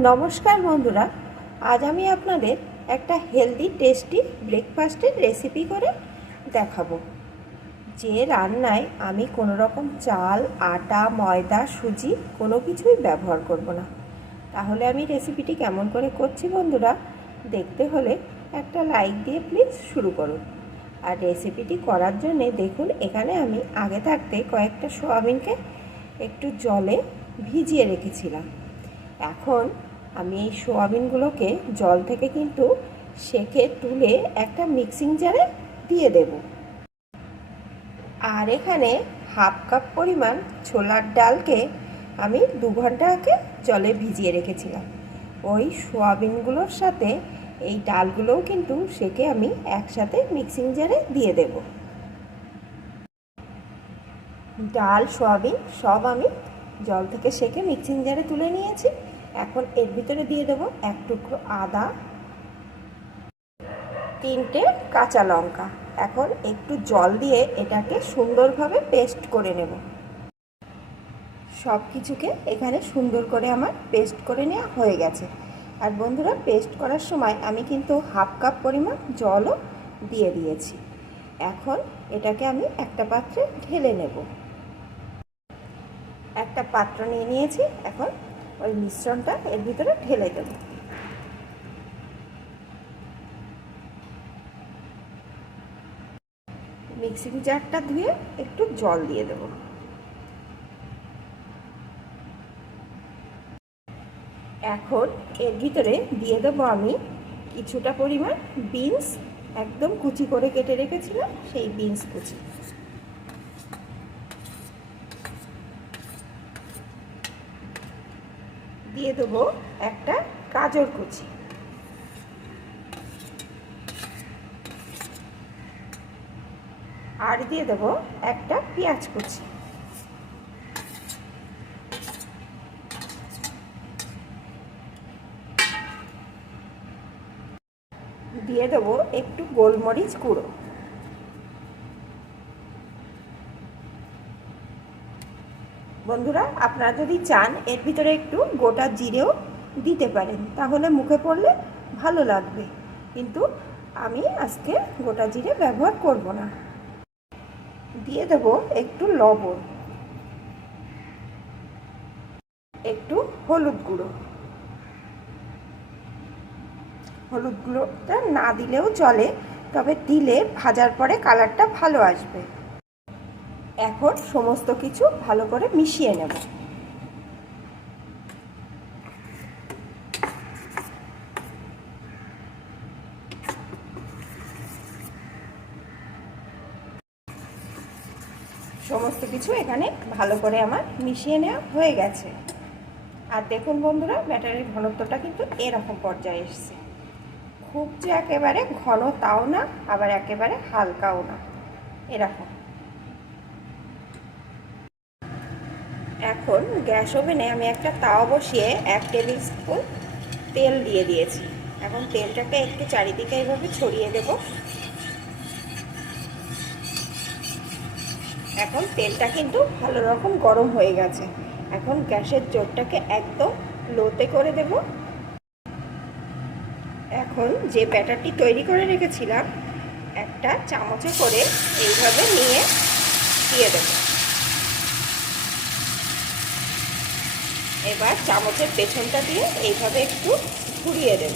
নমস্কার বন্ধুরা, আজ আমি আপনাদের একটা হেলদি টেস্টি ব্রেকফাস্টের রেসিপি করে দেখাবো। যে রান্নায় আমি কোনো রকম চাল, আটা, ময়দা, সুজি কোনো কিছুই ব্যবহার করব না। তাহলে আমি রেসিপিটি কেমন করে করছি বন্ধুরা, দেখতে হলে একটা লাইক দিয়ে প্লিজ শুরু করুন। আর রেসিপিটি করার জন্যে দেখুন, এখানে আমি আগে থাকতে কয়েকটা সোয়াবিনকে একটু জলে ভিজিয়ে রেখেছিলাম। এখন আমি এই সোয়াবিনগুলোকে জল থেকে কিন্তু সেকে তুলে একটা মিক্সিং জারে দিয়ে দেব। আর এখানে হাফ কাপ পরিমাণ ছোলার ডালকে আমি দু ঘণ্টা আগে জলে ভিজিয়ে রেখেছিলাম। ওই সোয়াবিনগুলোর সাথে এই ডালগুলোও কিন্তু সেকে আমি একসাথে মিক্সিং জারে দিয়ে দেব। ডাল, সোয়াবিন সব আমি জল থেকে সেকে মিক্সিং জারে তুলে নিয়েছি। এখন এর ভিতরে দিয়ে দেবো এক টুকরো আদা, তিনটে কাঁচা লঙ্কা। এখন একটু জল দিয়ে এটাকে সুন্দরভাবে পেস্ট করে নেব। সব কিছুকে এখানে সুন্দর করে আমার পেস্ট করে নেওয়া হয়ে গেছে। আর বন্ধুরা, পেস্ট করার সময় আমি কিন্তু হাফ কাপ পরিমাণ জলও দিয়ে দিয়েছি। এখন এটাকে আমি একটা পাত্রে ঢেলে নেব। একটা পাত্র নিয়ে নিয়েছি। এখন ওই মিশ্রণটা এর ভিতরে ঢেলে দেব। মিক্সিং জারটা ধুয়ে একটু জল দিয়ে দেব। এখন এর ভিতরে দিয়ে দেবো আমি কিছুটা পরিমাণ বিনস, একদম কুচি করে কেটে রেখেছিলাম, সেই বিনস কুচি। দিয়ে দেবো একটা গাজর কুচি। আর দিয়ে দেবো একটা পেঁয়াজ কুচি। দিয়ে দেবো একটু গোলমরিচ গুঁড়ো। বন্ধুরা, আপনারা যদি চান, এর ভিতরে একটু গোটা জিরেও দিতে পারেন। তাহলে মুখে পড়লে ভালো লাগবে। কিন্তু আমি আজকে গোটা জিরে ব্যবহার করব না। দিয়ে দেব একটু লবণ। একটু হলুদ গুঁড়ো। হলুদ গুঁড়োটা না দিলেও চলে, তবে দিলে ভাজার পরে কালারটা ভালো আসবে। এখন সমস্ত কিছু ভালো করে মিশিয়ে নেব। সমস্ত কিছু এখানে ভালো করে আমার মিশিয়ে নেওয়া হয়ে গেছে। আর দেখুন বন্ধুরা, ব্যাটারির ঘনত্বটা কিন্তু এরকম পর্যায়ে এসছে। খুব যে একেবারে ঘন তাও না, আবার একেবারে হালকাও না। এরকম। এখন গ্যাস ওভেনে আমি একটা তাওয়া বসিয়ে এক টেবিল স্পুন তেল দিয়ে দিয়েছি। এখন তেলটাকে একটু চারিদিকে এইভাবে ছড়িয়ে দেব। এখন তেলটা কিন্তু ভালো রকম গরম হয়ে গেছে। এখন গ্যাসের জোরটাকে একদম লোতে করে দেব। এখন যে ব্যাটারটি তৈরি করে রেখেছিলাম, একটা চামচে করে এইভাবে নিয়ে দিয়ে দেবো। এবার চামচের পেছনটা দিয়ে এইভাবে একটু ঘুরিয়ে দেব।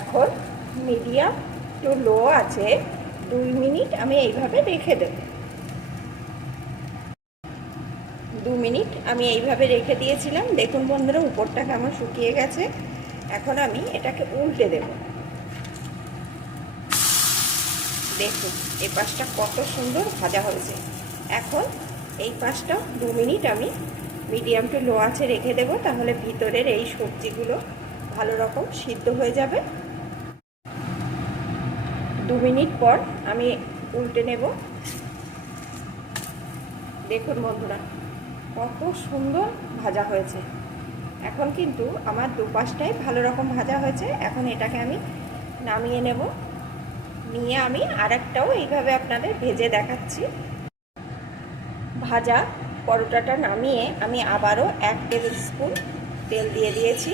এখন মিডিয়াম টু লো আছে, দুই মিনিট আমি এইভাবে রেখে দেবো। দু মিনিট আমি এইভাবে রেখে দিয়েছিলাম। দেখুন বন্ধুরা, উপরটা কেমন শুকিয়ে গেছে। এখন আমি এটাকে উল্টে দেব। দেখুন এই পাশটা কত সুন্দর ভাজা হয়েছে। এখন এই পাশটা দু মিনিট আমি মিডিয়াম টু লো আছে রেখে দেব, তাহলে ভিতরের এই সবজিগুলো ভালো রকম সিদ্ধ হয়ে যাবে। দু মিনিট পর আমি উল্টে নেব। দেখুন বন্ধুরা কত সুন্দর ভাজা হয়েছে। এখন কিন্তু আমার দুপাশটাই ভালো রকম ভাজা হয়েছে। এখন এটাকে আমি নামিয়ে নেব। নিয়ে আমি আরেকটাও এইভাবে আপনাদের ভেজে দেখাচ্ছি। ভাজা পরোটাটা নামিয়ে আমি আবারও এক টেবিল স্পুন তেল দিয়ে দিয়েছি।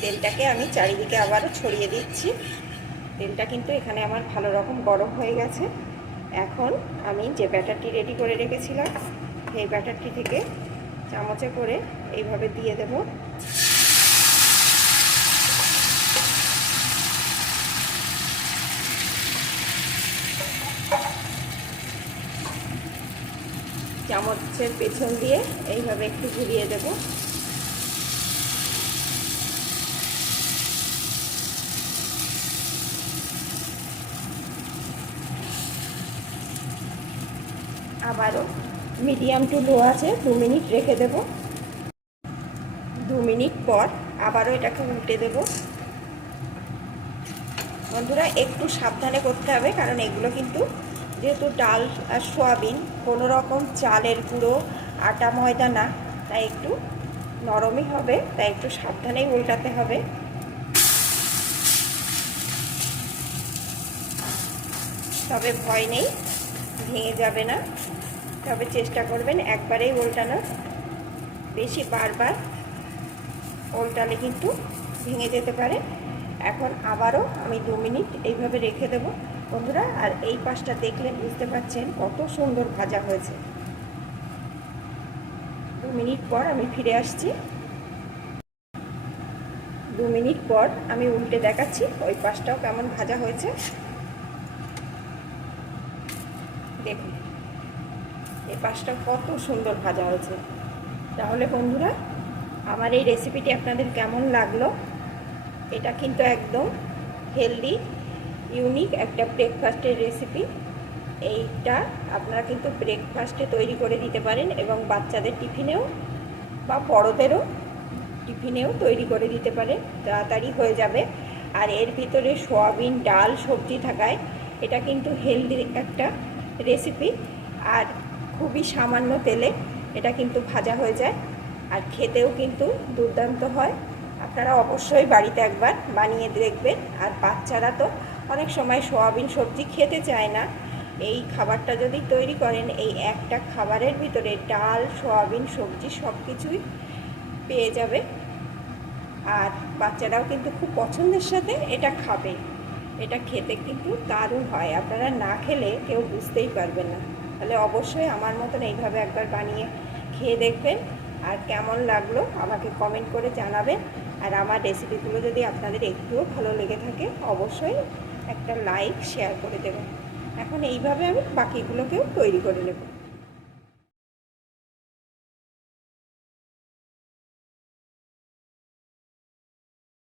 তেলটাকে আমি চারিদিকে আবারও ছড়িয়ে দিচ্ছি। তেলটা কিন্তু এখানে আমার ভালো রকম গরম হয়ে গেছে। এখন আমি যে ব্যাটারটি রেডি করে রেখেছিলাম সেই ব্যাটারটি থেকে চামচে করে এইভাবে দিয়ে দেব। চামচের পেছন দিয়ে এইভাবে একটু ঘুরিয়ে দেব। আবারও মিডিয়াম টু লো আছে, দু মিনিট রেখে দেব। দু মিনিট পর আবারও এটাকে উল্টে দেব। বন্ধুরা, একটু সাবধানে করতে হবে, কারণ এগুলো কিন্তু যেহেতু ডাল আর সোয়াবিন, কোনো রকম চালের গুঁড়ো, আটা, ময়দা না, তাই একটু নরমই হবে, তাই একটু সাবধানেই উল্টাতে হবে। তবে ভয় নেই, ভেঙে যাবে না। তবে চেষ্টা করবেন একবারেই উল্টানোর বেশি বারবার উল্টালে কিন্তু ভেঙে যেতে পারে। এখন আবারও আমি দু মিনিট এইভাবে রেখে দেব। বন্ধুরা, আর এই পাশটা দেখলে বুঝতে পারছেন কত সুন্দর ভাজা হয়েছে। দু মিনিট পর আমি ফিরে আসছি। দু মিনিট পর আমি উল্টে দেখাচ্ছি ওই পাশটাও কেমন ভাজা হয়েছে। দেখুন। এই পাশটা কত সুন্দর ভাজা হয়েছে। তাহলে বন্ধুরা, আমার এই রেসিপিটি আপনাদের কেমন লাগল? এটা কিন্তু একদম হেলদি ইউনিক একটা ব্রেকফাস্টের রেসিপি এইটা আপনারা কিন্তু ব্রেকফাস্টে তৈরি করে দিতে পারেন এবং বাচ্চাদের টিফিনেও বা বড়োদেরও টিফিনেও তৈরি করে দিতে পারেন। তাড়াতাড়ি হয়ে যাবে। আর এর ভিতরে সোয়াবিন, ডাল, সবজি থাকায় এটা কিন্তু হেলদি একটা রেসিপি আর খুবই সামান্য তেলে এটা কিন্তু ভাজা হয়ে যায়। আর খেতেও কিন্তু দুর্দান্ত হয়। আপনারা অবশ্যই বাড়িতে একবার বানিয়ে দেখবেন। আর বাচ্চারা তো অনেক সময় সোয়াবিন সবজি খেতে চায় না। এই খাবারটা যদি তৈরি করেন, এই একটা খাবারের ভিতরে ডাল, সোয়াবিন, সবজি সব কিছুই পেয়ে যাবে। আর বাচ্চারাও কিন্তু খুব পছন্দের সাথে এটা খাবে। এটা খেতে কিন্তু দারুণ হয়। আপনারা না খেলে কেউ বুঝতেই পারবেন না। তাহলে অবশ্যই আমার মতন এইভাবে একবার বানিয়ে খেয়ে দেখবেন। আর কেমন লাগল আমাকে কমেন্ট করে জানাবেন। আর আমার রেসিপিগুলো যদি আপনাদের একটুও ভালো লেগে থাকে, অবশ্যই একটা লাইক শেয়ার করে দেবেন। এখন এইভাবে আমি বাকিগুলোকেও তৈরি করে নেব।